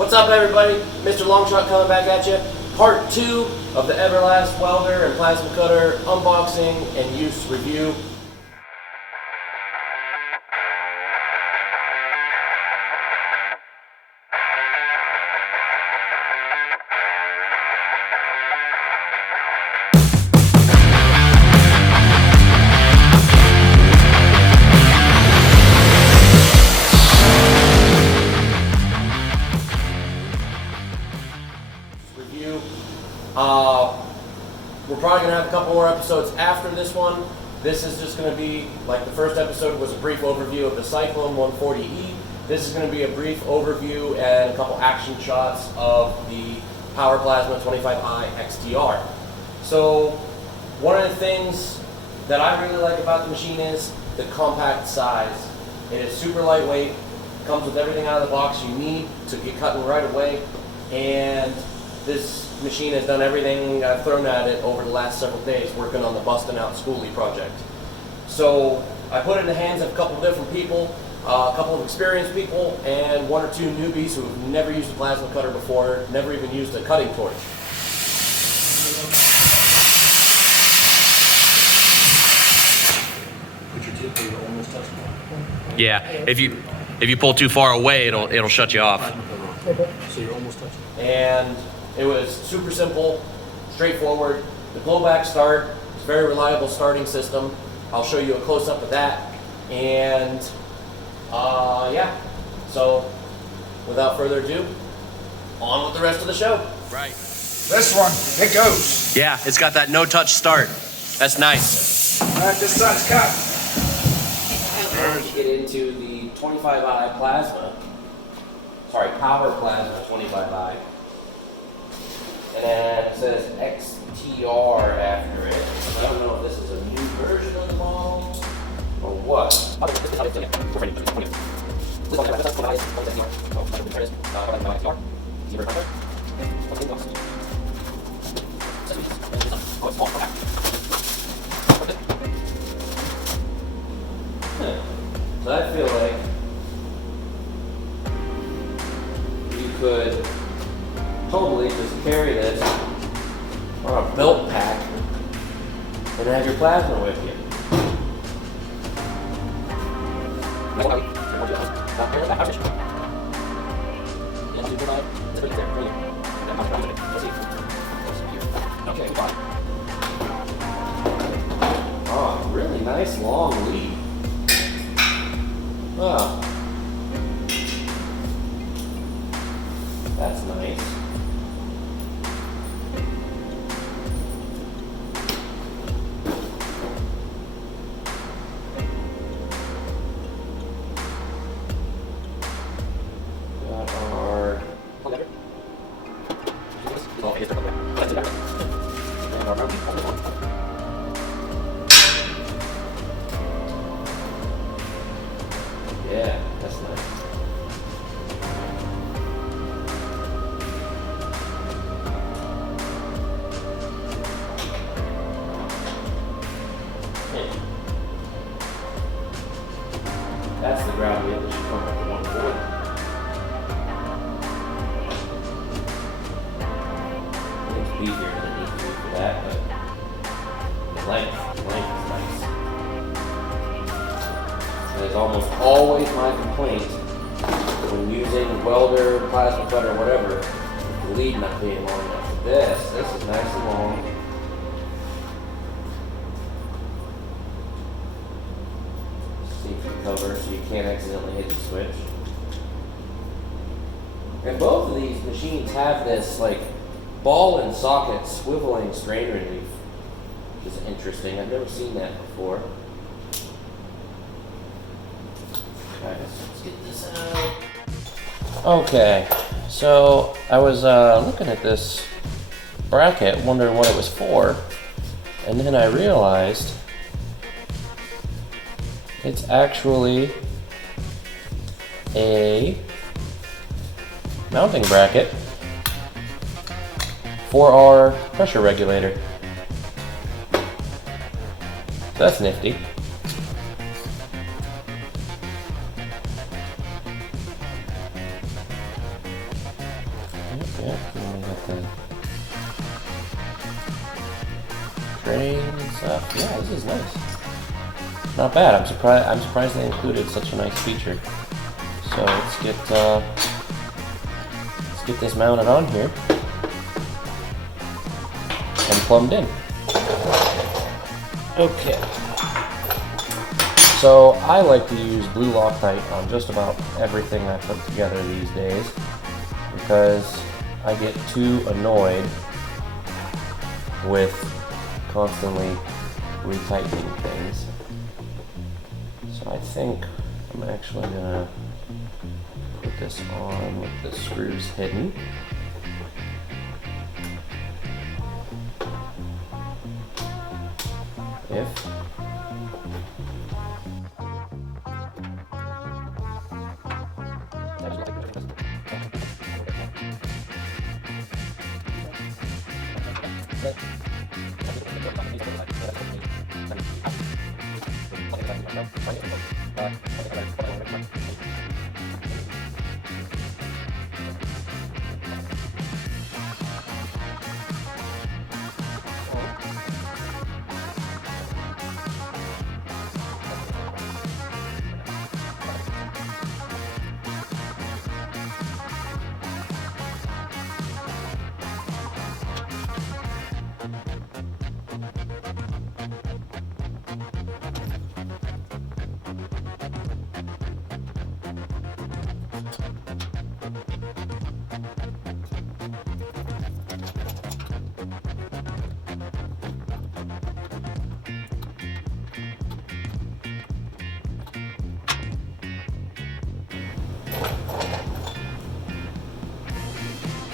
What's up, everybody? Mr. Longshot coming back at you. Part 2 of the Everlast welder and plasma cutter unboxing and use review. We're probably going to have a couple more episodes after this one. This is just going to be, like the first episode was a brief overview of the Cyclone 140e. This is going to be a brief overview and a couple action shots of the PowerPlasma 25i XTR. So one of the things that I really like about the machine is the compact size. It is super lightweight, comes with everything out of the box you need to get cutting right away, and this machine has done everything I've thrown at it over the last several days working on the Bustin' Out Schoolie project. So I put it in the hands of a couple of different people, a couple of experienced people, and one or two newbies who have never used a plasma cutter before, never even used a cutting torch. Put your tip where you almost touch it. Yeah, if you pull too far away, it'll shut you off. So you're almost touching it. And it was super simple, straightforward. The blowback start is a very reliable starting system. I'll show you a close-up of that. And yeah, so without further ado, on with the rest of the show. Right. This one, it goes. Yeah, it's got that no-touch start. That's nice. This side's cut. Let's get into the 25i plasma. Sorry, PowerPlasma 25i. And then it says XTR after it. I don't know if this is a new version of the model or what. So I feel like you could totally just carry this on a belt pack and have your plasma with you. Oh, really nice long lead. Oh. That's nice. Yeah, that's nice. That's the ground wheel that should come up to 140. It's easier than it needs to be for that, but the length is nice. That is almost always my complaint when using welder, plasma cutter, whatever, the lead not being long enough. This is nice and long. Safety cover so you can't accidentally hit the switch. And both of these machines have this like ball and socket swiveling strain relief, which is interesting. I've never seen that before. Alright, let's get this out. Okay, so I was looking at this bracket, wondering what it was for, and then I realized it's actually a mounting bracket for our pressure regulator. That's nifty. Yeah, and we got the train and stuff. Yeah, this is nice. Not bad. I'm surprised they included such a nice feature. So let's get this mounted on here and plumbed in. Okay. So I like to use blue Loctite on just about everything I put together these days because I get too annoyed with constantly retightening things. So I think I'm actually gonna put this on with the screws hidden.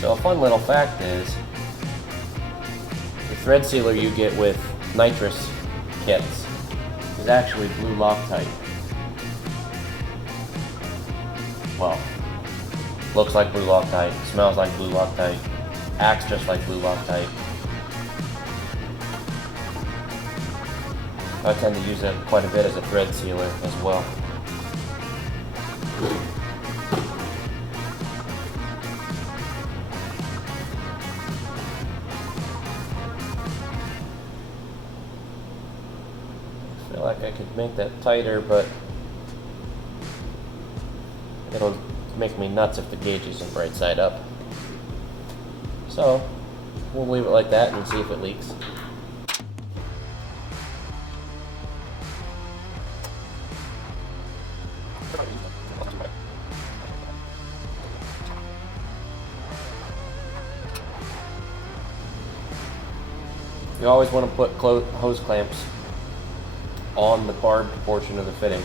So a fun little fact is, the thread sealer you get with nitrous kits is actually blue Loctite. Well, looks like blue Loctite, smells like blue Loctite, acts just like blue Loctite. I tend to use it quite a bit as a thread sealer as well. I feel like I could make that tighter, but it'll make me nuts if the gauge isn't right side up. So we'll leave it like that and see if it leaks. You always want to put hose clamps on the barbed portion of the fitting,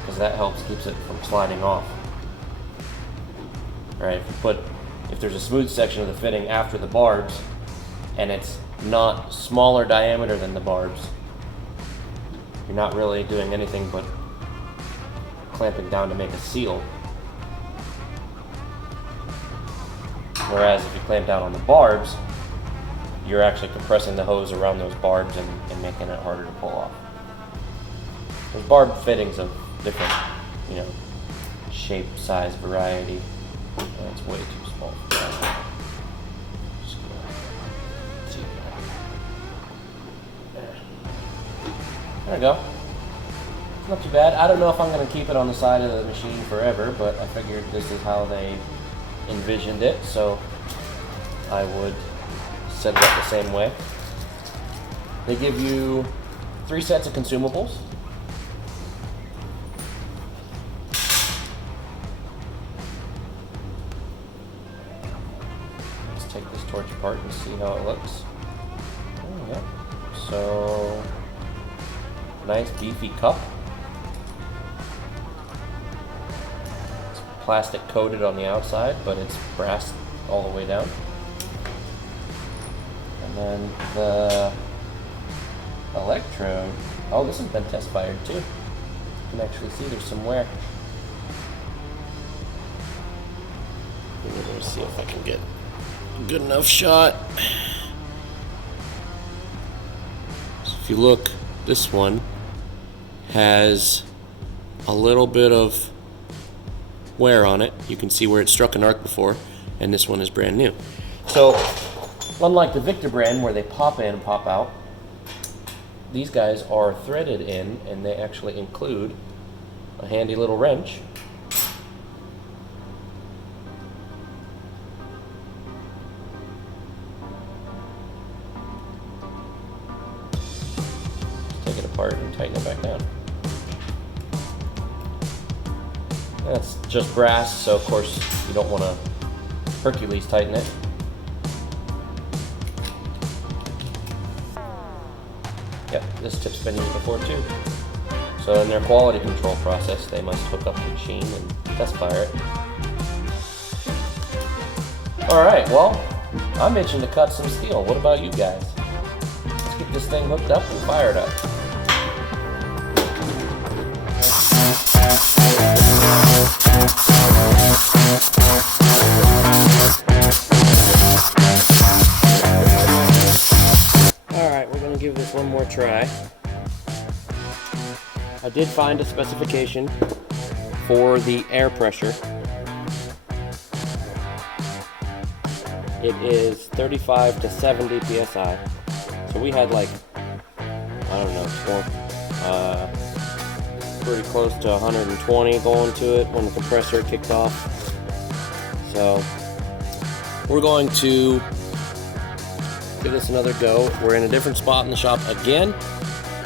because that helps keeps it from sliding off. Right? If there's a smooth section of the fitting after the barbs, and it's not smaller diameter than the barbs, you're not really doing anything but clamping down to make a seal. Whereas if you clamp down on the barbs, you're actually compressing the hose around those barbs and making it harder to pull off. There's barbed fittings of different, shape, size, variety. That's way too small for that. Just gonna see that. There we go. Not too bad. I don't know if I'm going to keep it on the side of the machine forever, but I figured this is how they envisioned it, so I would set it up the same way. They give you 3 sets of consumables. Let's take this torch apart and see how it looks. Oh, yeah. So, nice beefy cup. It's plastic coated on the outside, but it's brass all the way down. And then the electrode, oh, this has been test fired too. You can actually see there's some wear. Let me see if I can get a good enough shot. So if you look, this one has a little bit of wear on it. You can see where it struck an arc before, and this one is brand new. So, unlike the Victor brand where they pop in and pop out, these guys are threaded in, and they actually include a handy little wrench. Take it apart and tighten it back down. That's just brass, so of course you don't want to Hercules tighten it. Yep, this tip's been used before too. So in their quality control process, they must hook up the machine and test fire it. Alright, well, I'm itching to cut some steel. What about you guys? Let's get this thing hooked up and fired up. Alright, we're going to give this one more try. I did find a specification for the air pressure. It is 35 to 70 psi. So we had like, I don't know, pretty close to 120 going to it when the compressor kicked off. So we're going to give this another go. We're in a different spot in the shop again.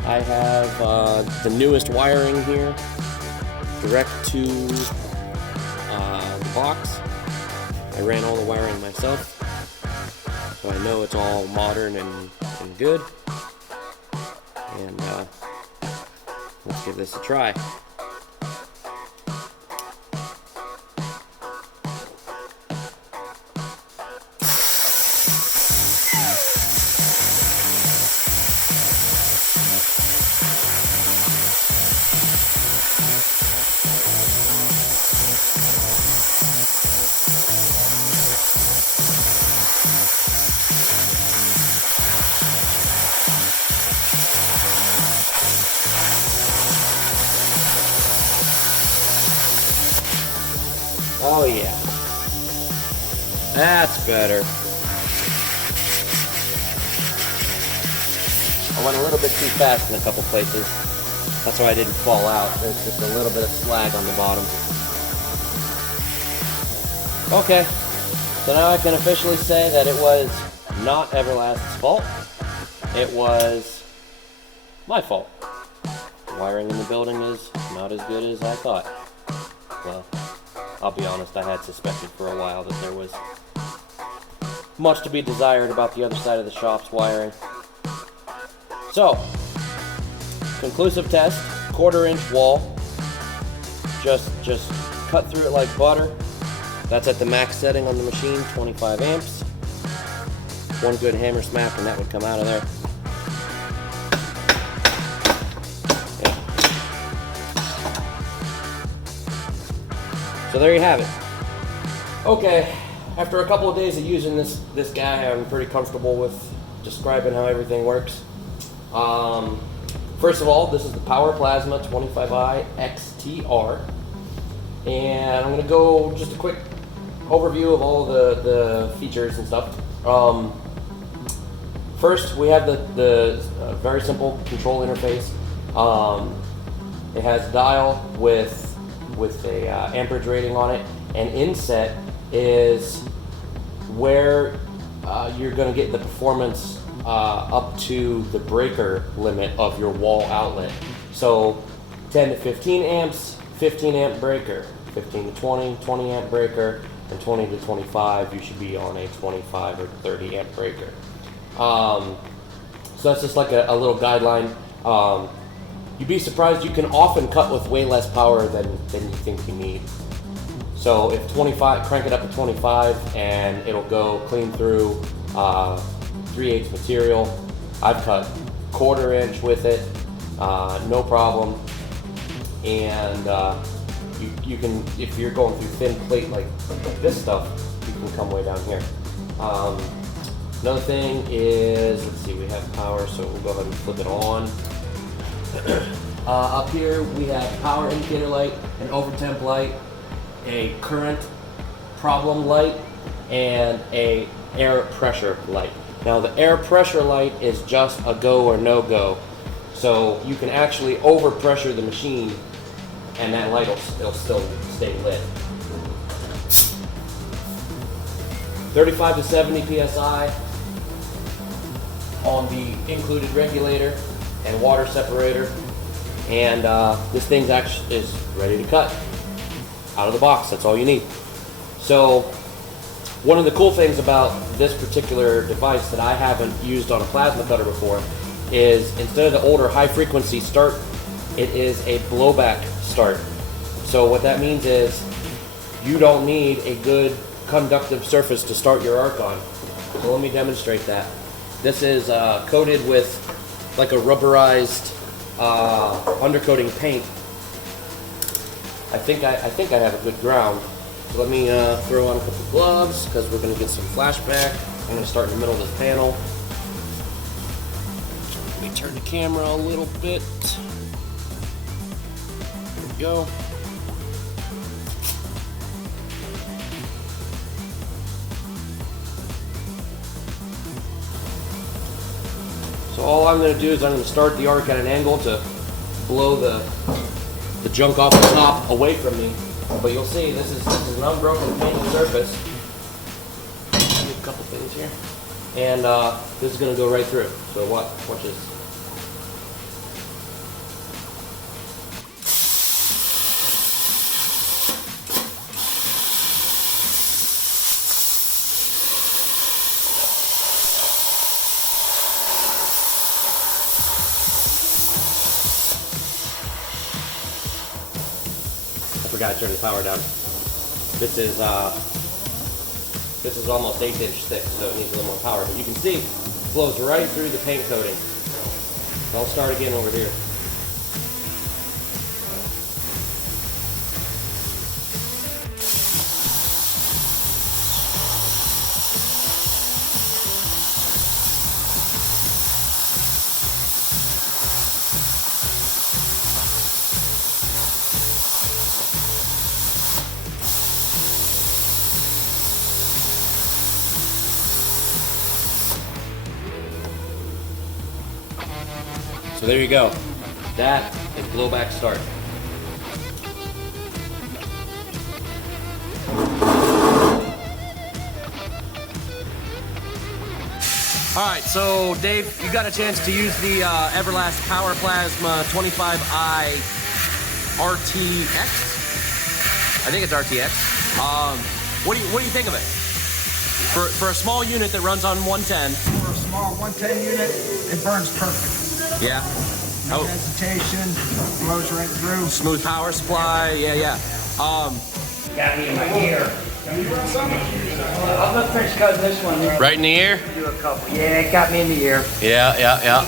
I have the newest wiring here, direct to the box. I ran all the wiring myself, so I know it's all modern and good. And let's give this a try. Oh yeah, that's better. I went a little bit too fast in a couple places. That's why I didn't fall out. There's just a little bit of slag on the bottom. Okay, so now I can officially say that it was not Everlast's fault. It was my fault. The wiring in the building is not as good as I thought. Well, I'll be honest, I had suspected for a while that there was much to be desired about the other side of the shop's wiring. So, conclusive test, 1/4 inch wall. Just cut through it like butter. That's at the max setting on the machine, 25 amps. One good hammer smack and that would come out of there. So there you have it. Okay, after a couple of days of using this guy, I'm pretty comfortable with describing how everything works. First of all, this is the PowerPlasma 25i XTR. And I'm gonna go just a quick overview of all the features and stuff. First, we have the very simple control interface. It has a dial with a amperage rating on it, and inset is where you're going to get the performance up to the breaker limit of your wall outlet. So 10 to 15 amps, 15 amp breaker, 15 to 20, 20 amp breaker, and 20 to 25 you should be on a 25 or 30 amp breaker. So that's just like a little guideline. You'd be surprised, you can often cut with way less power than you think you need. So if 25, crank it up to 25 and it'll go clean through 3/8 material. I've cut 1/4 inch with it, no problem. And you can, if you're going through thin plate like this stuff, you can come way down here. Another thing is, let's see, we have power, so we'll go ahead and flip it on. Up here we have power indicator light, an over temp light, a current problem light and a air pressure light. Now the air pressure light is just a go or no go. So you can actually overpressure the machine and that light will still stay lit. 35 to 70 PSI on the included regulator and water separator. And this thing's actually is ready to cut out of the box. That's all you need. So one of the cool things about this particular device that I haven't used on a plasma cutter before is instead of the older high frequency start, it is a blowback start. So what that means is you don't need a good conductive surface to start your arc on. So let me demonstrate that. This is coated with like a rubberized undercoating paint. I think I have a good ground. So let me throw on a couple gloves because we're going to get some flashback. I'm going to start in the middle of this panel. Let me turn the camera a little bit. There we go. So all I'm going to do is I'm going to start the arc at an angle to blow the junk off the top away from me. But you'll see this is an unbroken painted surface. A couple things here, and this is going to go right through. So watch this. I forgot to turn the power down. This is almost 8-inch thick, so it needs a little more power. But you can see it flows right through the paint coating. I'll start again over here. So there you go. That is blowback start. All right, so Dave, you got a chance to use the Everlast PowerPlasma 25i RTX. I think it's RTX. What do you think of it? For a small unit that runs on 110. For a small 110 unit, it burns perfect. Yeah. No hesitation, blows right through. Smooth power supply. Yeah. Got me in my ear. I'm gonna finish cutting this one. Right in the ear? Do a couple. Yeah, it got me in the ear. Yeah.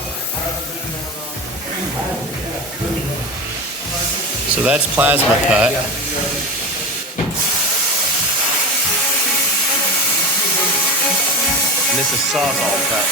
So that's plasma cut. And this is sawzall cut.